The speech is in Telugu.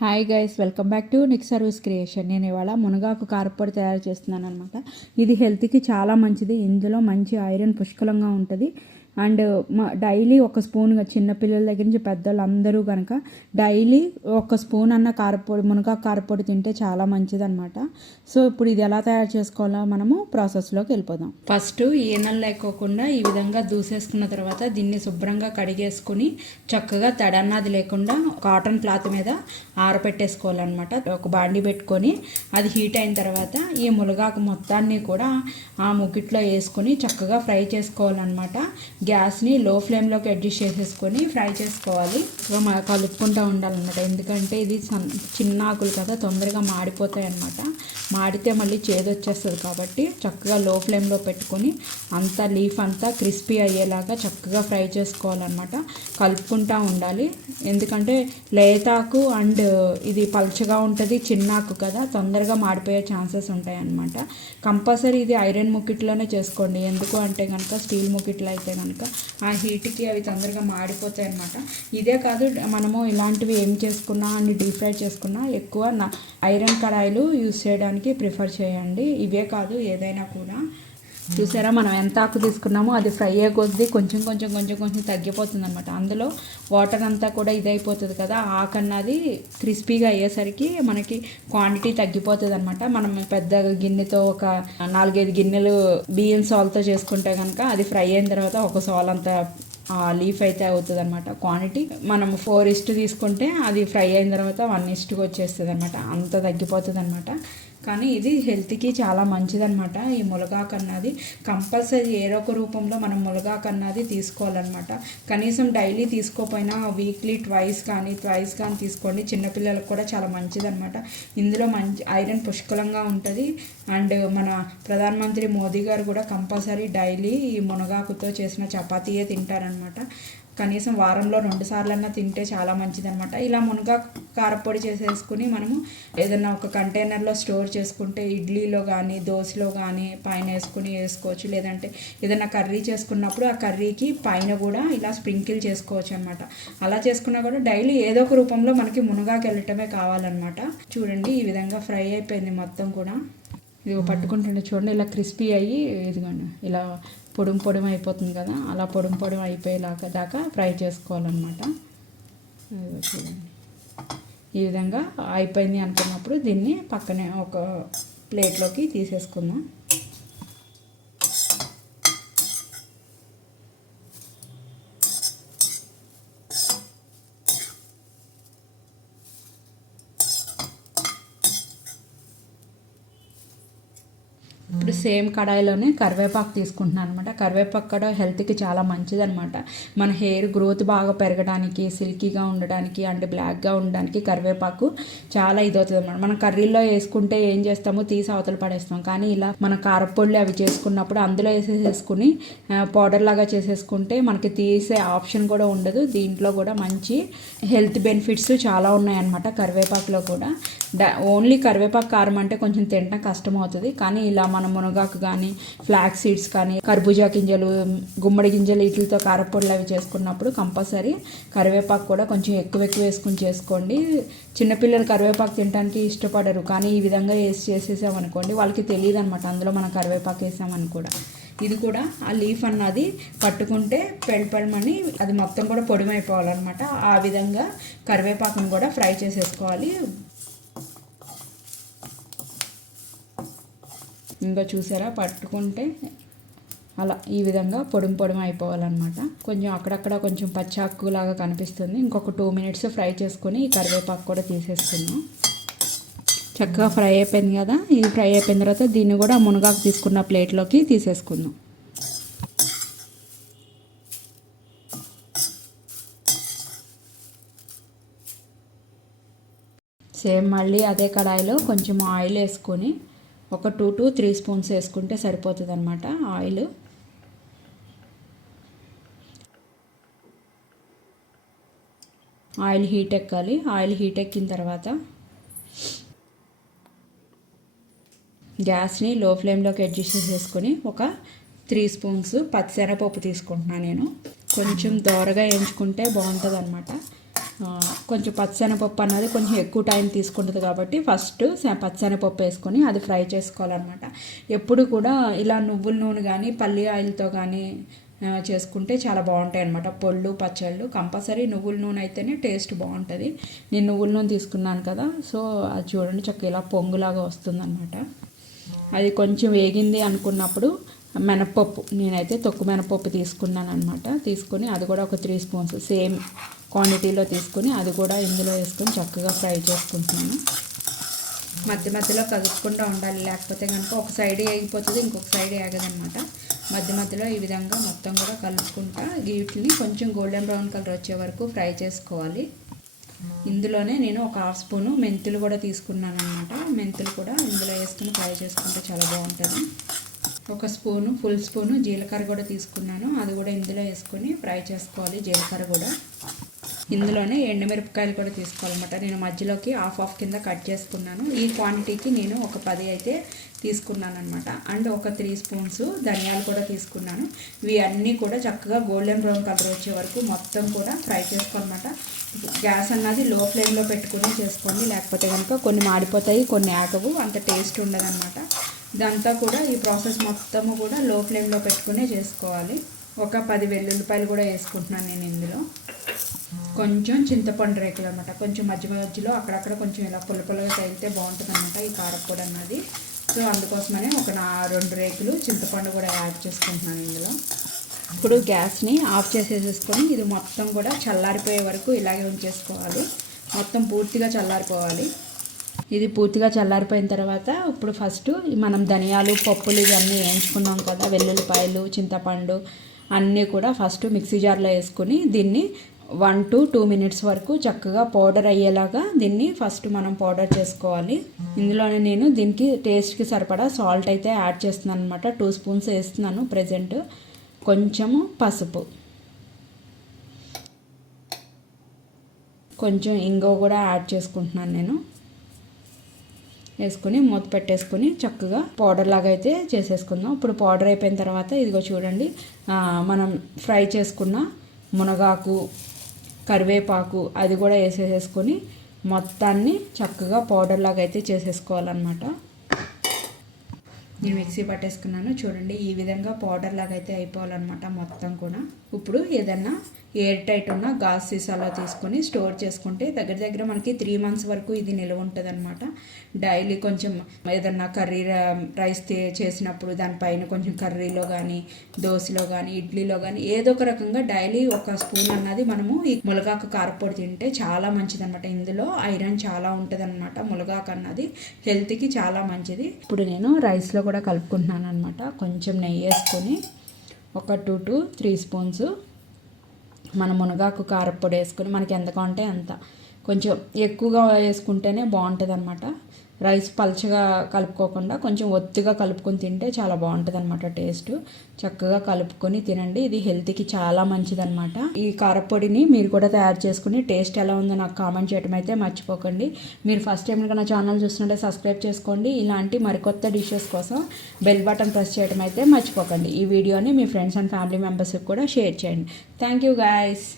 Hi guys, welcome back to Nick service creation. నేను ఇవాళ మునగాకు కారపొడి తయారు చేస్తున్నాను అనమాట. ఇది హెల్త్కి చాలా మంచిది. ఇందులో మంచి ఐరన్ పుష్కలంగా ఉంటుంది. అండ్ డైలీ ఒక స్పూన్గా చిన్నపిల్లల దగ్గర నుంచి పెద్దలు అందరూ కనుక డైలీ ఒక స్పూన్ అన్న కారపొడి మునగాకు కారపొడి తింటే చాలా మంచిది అనమాట. సో ఇప్పుడు ఇది ఎలా తయారు చేసుకోవాలో మనము ప్రాసెస్లోకి వెళ్ళిపోదాం. ఫస్ట్ ఈనెలు లేకోకుండా ఈ విధంగా దూసేసుకున్న తర్వాత దీన్ని శుభ్రంగా కడిగేసుకుని చక్కగా తడన్నది లేకుండా కాటన్ క్లాత్ మీద ఆరబెట్టేసుకోవాలన్నమాట. ఒక బాండి పెట్టుకొని అది హీట్ అయిన తర్వాత ఈ మునగాకు మొత్తాన్ని కూడా ఆ ముగిట్లో వేసుకొని చక్కగా ఫ్రై చేసుకోవాలన్నమాట. గ్యాస్ని లో ఫ్లేమ్లోకి అడ్జస్ట్ చేసేసుకొని ఫ్రై చేసుకోవాలి. కలుపుకుంటూ ఉండాలన్నమాట. ఎందుకంటే ఇది చిన్న ఆకులు కదా, తొందరగా మాడిపోతాయి అన్నమాట. మాడితే మళ్ళీ చేదు వచ్చేస్తుంది కాబట్టి చక్కగా లో ఫ్లేమ్లో పెట్టుకొని అంతా లీఫ్ అంతా క్రిస్పీ అయ్యేలాగా చక్కగా ఫ్రై చేసుకోవాలన్నమాట. కలుపుకుంటూ ఉండాలి. ఎందుకంటే లేతాకు అండ్ ఇది పల్చగా ఉంటుంది, చిన్నాకు కదా, తొందరగా మాడిపోయే ఛాన్సెస్ ఉంటాయి అన్నమాట. కంపల్సరీ ఇది ఐరన్ ముక్కిట్లోనే చేసుకోండి. ఎందుకు అంటే కనుక స్టీల్ ముక్కిట్లో అయితే కనుక ఆ హీట్కి అవి తొందరగా మాడిపోతాయి అన్నమాట. ఇదే కాదు, మనము ఇలాంటివి ఏం చేసుకున్నా అండ్ డీప్ ఫ్రై చేసుకున్నా ఎక్కువ ఐరన్ కడాయిలు యూస్ చేయడానికి ప్రిఫర్ చేయండి. ఇవే కాదు ఏదైనా కూడా. చూసారా, మనం ఎంత ఆకు తీసుకున్నామో అది ఫ్రై అయ్యే కొద్దీ కొంచెం కొంచెం కొంచెం కొంచెం తగ్గిపోతుంది అనమాట. అందులో వాటర్ అంతా కూడా ఇదైపోతుంది కదా, ఆకు అన్నది క్రిస్పీగా అయ్యేసరికి మనకి క్వాంటిటీ తగ్గిపోతుంది అనమాట. మనం పెద్ద గిన్నెతో ఒక 4-5 గిన్నెలు బియ్యం సాల్తో చేసుకుంటే కనుక అది ఫ్రై అయిన తర్వాత ఒక సాల్ అంతా లీఫ్ అయితే అవుతుంది అనమాట. క్వాంటిటీ మనం 4:1 తీసుకుంటే అది ఫ్రై అయిన తర్వాత 1:1 వచ్చేస్తుంది అనమాట. అంత తగ్గిపోతుంది అనమాట. కానీ ఇది హెల్త్కి చాలా మంచిదన్నమాట. ఈ మునగాకు అన్నది కంపల్సరీ ఏదో ఒక రూపంలో మనం మునగాకు అన్నది తీసుకోవాలన్నమాట. కనీసం డైలీ తీసుకోపోయినా వీక్లీ ట్వైస్ కానీ తీసుకోండి. చిన్నపిల్లలకు కూడా చాలా మంచిదన్నమాట. ఇందులో మంచి ఐరన్ పుష్కలంగా ఉంటుంది. అండ్ మన ప్రధానమంత్రి మోదీ గారు కూడా కంపల్సరీ డైలీ ఈ మునగాకుతో చేసిన చపాతీయే తింటారనమాట. కనీసం వారంలో 2 సార్లన్నా తింటే చాలా మంచిదన్నమాట. ఇలా మునగాకు కారపొడి చేసేసుకుని మనము ఏదైనా ఒక కంటైనర్లో స్టోర్ చేసుకుంటే ఇడ్లీలో కానీ దోశలో కానీ పైన వేసుకోవచ్చు. లేదంటే ఏదైనా కర్రీ చేసుకున్నప్పుడు ఆ కర్రీకి పైన కూడా ఇలా స్ప్రింకిల్ చేసుకోవచ్చు అనమాట. అలా చేసుకున్నా కూడా డైలీ ఏదో ఒక రూపంలో మనకి మునగాకు వెళ్ళటమే కావాలన్నమాట. చూడండి, ఈ విధంగా ఫ్రై అయిపోయింది మొత్తం కూడా. ఇది పట్టుకుంటుండే చూడండి, ఇలా క్రిస్పీ అయ్యి ఇదిగోండి ఇలా పొడి అయిపోతుంది కదా, అలా పొడి అయిపోయేలాగా దాకా ఫ్రై చేసుకోవాలన్నమాట. చూడండి, ఈ విధంగా అయిపోయింది అనుకున్నప్పుడు దీన్ని పక్కనే ఒక ప్లేట్లోకి తీసేసుకుందాం. ఇప్పుడు సేమ్ కడాయిలోనే కరివేపాకు తీసుకుంటున్నాను అనమాట. కరివేపాకు కూడా హెల్త్కి చాలా మంచిది అనమాట. మన హెయిర్ గ్రోత్ బాగా పెరగడానికి, సిల్కీగా ఉండడానికి అండ్ బ్లాక్గా ఉండడానికి కరివేపాకు చాలా ఇదవుతుంది అనమాట. మనం కర్రీలో వేసుకుంటే ఏం చేస్తామో తీసి అవతల పడేస్తాం. కానీ ఇలా మన కారపొడి అవి చేసుకున్నప్పుడు అందులో వేసేసుకుని పౌడర్ లాగా చేసేసుకుంటే మనకి తీసే ఆప్షన్ కూడా ఉండదు. దీంట్లో కూడా మంచి హెల్త్ బెనిఫిట్స్ చాలా ఉన్నాయన్నమాట కరివేపాకులో కూడా. ఓన్లీ కరివేపాకు కారం అంటే కొంచెం తినడం కష్టం అవుతుంది. కానీ ఇలా మనం మునగాకు కానీ ఫ్లాక్స్ సీడ్స్ కానీ కర్బూజా గింజలు, గుమ్మడి గింజలు వీటితో కారపొడులు అవి చేసుకున్నప్పుడు కంపల్సరీ కరివేపాకు కూడా కొంచెం ఎక్కువ వేసుకుని చేసుకోండి. చిన్నపిల్లలు కరివేపాకు తినడానికి ఇష్టపడరు. కానీ ఈ విధంగా చేసేసామనుకోండి వాళ్ళకి తెలియదు అనమాట అందులో మనం కరివేపాకు వేసామని కూడా. ఇది కూడా ఆ లీఫ్ అన్నది పట్టుకుంటే పెళ్ళమని అది మొత్తం కూడా పొడిమైపోవాలన్నమాట. ఆ విధంగా కరివేపాకును కూడా ఫ్రై చేసేసుకోవాలి. ఇంకా చూసారా, పట్టుకుంటే అలా ఈ విధంగా పొడి అయిపోవాలన్నమాట. కొంచెం అక్కడక్కడ కొంచెం పచ్చాకులాగా కనిపిస్తుంది. ఇంకొక 2 minutes ఫ్రై చేసుకొని ఈ కరివేపాకు కూడా తీసేసుకుందాం. చక్కగా ఫ్రై అయిపోయింది కదా. ఇది ఫ్రై అయిపోయిన తర్వాత దీన్ని కూడా మునగాకు తీసుకున్న ప్లేట్లోకి తీసేసుకుందాం. సేమ్ మళ్ళీ అదే కడాయిలో కొంచెం ఆయిల్ వేసుకొని ఒక 2 to 3 స్పూన్స్ వేసుకుంటే సరిపోతుంది అనమాట ఆయిల్. ఆయిల్ హీట్ ఎక్కాలి. ఆయిల్ హీట్ ఎక్కిన తర్వాత గ్యాస్ని లో ఫ్లేమ్లోకి అడ్జస్ట్ చేసేసుకొని ఒక 3 స్పూన్స్ పచ్చిశనగపప్పు తీసుకుంటున్నాను నేను. కొంచెం దోరగా వేయించుకుంటే బాగుంటుంది అనమాట. కొంచెం పచ్చెనపప్పు అన్నది కొంచెం ఎక్కువ టైం తీసుకుంటుంది కాబట్టి ఫస్ట్ పచ్చెనపప్పు వేసుకొని అది ఫ్రై చేసుకోవాలన్నమాట. ఎప్పుడు కూడా ఇలా నువ్వుల నూనె కానీ పల్లి ఆయిల్తో కానీ చేసుకుంటే చాలా బాగుంటాయి అన్నమాట. పొళ్ళు పచ్చళ్ళు కంపల్సరీ నువ్వుల నూనె అయితేనే టేస్ట్ బాగుంటుంది. నేను నువ్వుల నూనె తీసుకున్నాను కదా, సో అది చూడండి చక్కగా ఇలా పొంగులాగా వస్తుందన్నమాట. అది కొంచెం వేగింది అనుకున్నప్పుడు మినపప్పు, నేనైతే తొక్కు మినపప్పు తీసుకున్నాను అనమాట. తీసుకొని అది కూడా ఒక 3 స్పూన్స్ సేమ్ క్వాంటిటీలో తీసుకొని అది కూడా ఇందులో వేసుకొని చక్కగా ఫ్రై చేసుకుంటున్నాను. మధ్య మధ్యలో కదుపుకుండా ఉండాలి, లేకపోతే కనుక ఒక సైడ్ వేగిపోతుంది, ఇంకొక సైడ్ వేగదనమాట. మధ్య మధ్యలో ఈ విధంగా మొత్తం కూడా కలుపుకుంటా వీటిని కొంచెం గోల్డెన్ బ్రౌన్ కలర్ వచ్చే వరకు ఫ్రై చేసుకోవాలి. ఇందులోనే నేను ఒక 1/2 స్పూను మెంతులు కూడా తీసుకున్నాను అనమాట. మెంతులు కూడా ఇందులో వేసుకుని ఫ్రై చేసుకుంటే చాలా బాగుంటుంది. ఒక స్పూను ఫుల్ స్పూను జీలకర్ర కూడా తీసుకున్నాను, అది కూడా ఇందులో వేసుకొని ఫ్రై చేసుకోవాలి. జీలకర్ర కూడా ఇందులోనే ఎండుమిరపకాయలు కూడా తీసుకోవాలన్నమాట. నేను మధ్యలోకి హాఫ్ కింద కట్ చేసుకున్నాను. ఈ క్వాంటిటీకి నేను ఒక 10 అయితే తీసుకున్నాను అనమాట. అండ్ ఒక 3 స్పూన్స్ ధనియాలు కూడా తీసుకున్నాను. ఇవి అన్నీ కూడా చక్కగా గోల్డెన్ బ్రౌన్ కలర్ వచ్చే వరకు మొత్తం కూడా ఫ్రై చేసుకోవాలన్నమాట. గ్యాస్ అన్నది లో ఫ్లేమ్లో పెట్టుకుని చేసుకోండి, లేకపోతే కనుక కొన్ని మాడిపోతాయి, కొన్ని ఆగవు, అంత టేస్ట్ ఉండదన్నమాట. ఇదంతా కూడా ఈ ప్రాసెస్ మొత్తము కూడా లో ఫ్లేమ్లో పెట్టుకునే చేసుకోవాలి. ఒక 10 వెల్లుల్లిపాయలు కూడా వేసుకుంటున్నాను నేను ఇందులో. కొంచెం చింతపండు రేకులు అనమాట, కొంచెం మధ్య మధ్యలో అక్కడక్కడ కొంచెం ఇలా పుల్లగా తగిలితే బాగుంటుంది అనమాట ఈ కారపొడి అన్నది. సో అందుకోసమనే ఒక 2 రేకులు చింతపండు కూడా యాడ్ చేసుకుంటున్నాను ఇందులో. ఇప్పుడు గ్యాస్ని ఆఫ్ చేసేసుకొని ఇది మొత్తం కూడా చల్లారిపోయే వరకు ఇలాగే ఉంచేసుకోవాలి. మొత్తం పూర్తిగా చల్లారిపోవాలి. ఇది పూర్తిగా చల్లారిపోయిన తర్వాత ఇప్పుడు ఫస్ట్ మనం ధనియాలు పప్పులు ఇవన్నీ వేయించుకున్నాం కదా, వెల్లుల్లిపాయలు చింతపండు అన్నీ కూడా ఫస్ట్ మిక్సీ జార్లో వేసుకొని దీన్ని 1 to 2 మినిట్స్ వరకు చక్కగా పౌడర్ అయ్యేలాగా దీన్ని ఫస్ట్ మనం పౌడర్ చేసుకోవాలి. ఇందులోనే నేను దీనికి టేస్ట్కి సరిపడా సాల్ట్ అయితే యాడ్ చేస్తున్నాను అనమాట. 2 స్పూన్స్ వేస్తున్నాను ప్రజెంట్. కొంచెము పసుపు, కొంచెం ఇంగువ కూడా యాడ్ చేసుకుంటున్నాను నేను. వేసుకొని మూత పెట్టేసుకొని చక్కగా పౌడర్ లాగా అయితే చేసేసుకుందాం. ఇప్పుడు పౌడర్ అయిపోయిన తర్వాత ఇదిగో చూడండి, మనం ఫ్రై చేసుకున్న మునగాకు కరివేపాకు అది కూడా వేసేసుకొని మొత్తాన్ని చక్కగా పౌడర్ లాగా అయితే చేసేసుకోవాలన్నమాట. నేను మిక్సీ పట్టేసుకున్నాను చూడండి, ఈ విధంగా పౌడర్ లాగా అయితే అయిపోవాలన్నమాట మొత్తం కూడా. ఇప్పుడు ఏదన్నా ఎయిర్ టైట్ ఉన్న గాజు సీసాలో తీసుకొని స్టోర్ చేసుకుంటే దగ్గర మనకి 3 మంత్స్ వరకు ఇది నిల్వ ఉంటుంది అనమాట. డైలీ కొంచెం ఏదన్నా కర్రీ రైస్ చేసినప్పుడు దానిపైన కొంచెం కర్రీలో కానీ దోశలో కానీ ఇడ్లీలో కానీ ఏదో ఒక రకంగా డైలీ ఒక స్పూన్ అన్నది మనము ఈ మునగాకు కారపొడి తింటే చాలా మంచిది అనమాట. ఇందులో ఐరన్ చాలా ఉంటుంది అనమాట. మునగాకు అన్నది హెల్త్కి చాలా మంచిది. ఇప్పుడు నేను రైస్లో కూడా కలుపుకుంటున్నాను అనమాట. కొంచెం నెయ్యి వేసుకొని ఒక 2 to 3 స్పూన్స్ మన మునగాకు కారపొడి వేసుకొని మనకి ఎంత కావాలంటే అంత, కొంచెం ఎక్కువగా వేసుకుంటేనే బాగుంటుంది అనమాట. రైస్ పల్చగా కలుపుకోకుండా కొంచెం ఒత్తిగా కలుపుకొని తింటే చాలా బాగుంటుంది అనమాట టేస్ట్. చక్కగా కలుపుకొని తినండి, ఇది హెల్త్కి చాలా మంచిదన్నమాట. ఈ కారపొడిని మీరు కూడా తయారు చేసుకుని టేస్ట్ ఎలా ఉందో నాకు కామెంట్ చేయడం అయితే మర్చిపోకండి. మీరు ఫస్ట్ టైం కనుక నా ఛానల్ చూస్తుంటే సబ్స్క్రైబ్ చేసుకోండి. ఇలాంటి మరికొత్త డిషెస్ కోసం బెల్ బటన్ ప్రెస్ చేయడం అయితే మర్చిపోకండి. ఈ వీడియోని మీ ఫ్రెండ్స్ అండ్ ఫ్యామిలీ మెంబర్స్కి కూడా షేర్ చేయండి. Thank you guys.